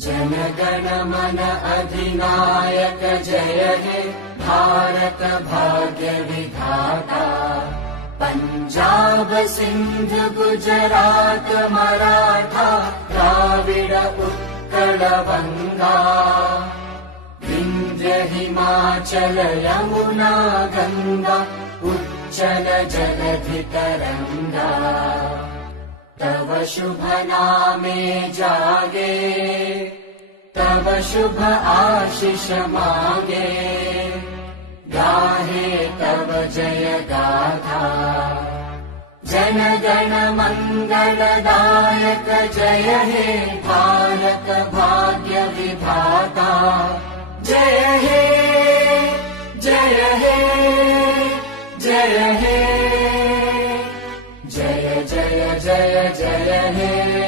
जनगण मन अधिनायक जय हे भारत भाग्य विधाता। पंजाब सिंध गुजरात मराठा द्राविड उत्कल बंगा। विंध्य हिमाचल यमुना गंगा उच्चल जलधि तरंगा। तव शुभ नामे जागे तव शुभ आशीष मांगे। गाहे तव जय गाथा जन गण मंगलदायक जय हे भारत भाग्य विधाता। जय हे जय हे जय हे जय जय जय जय हे।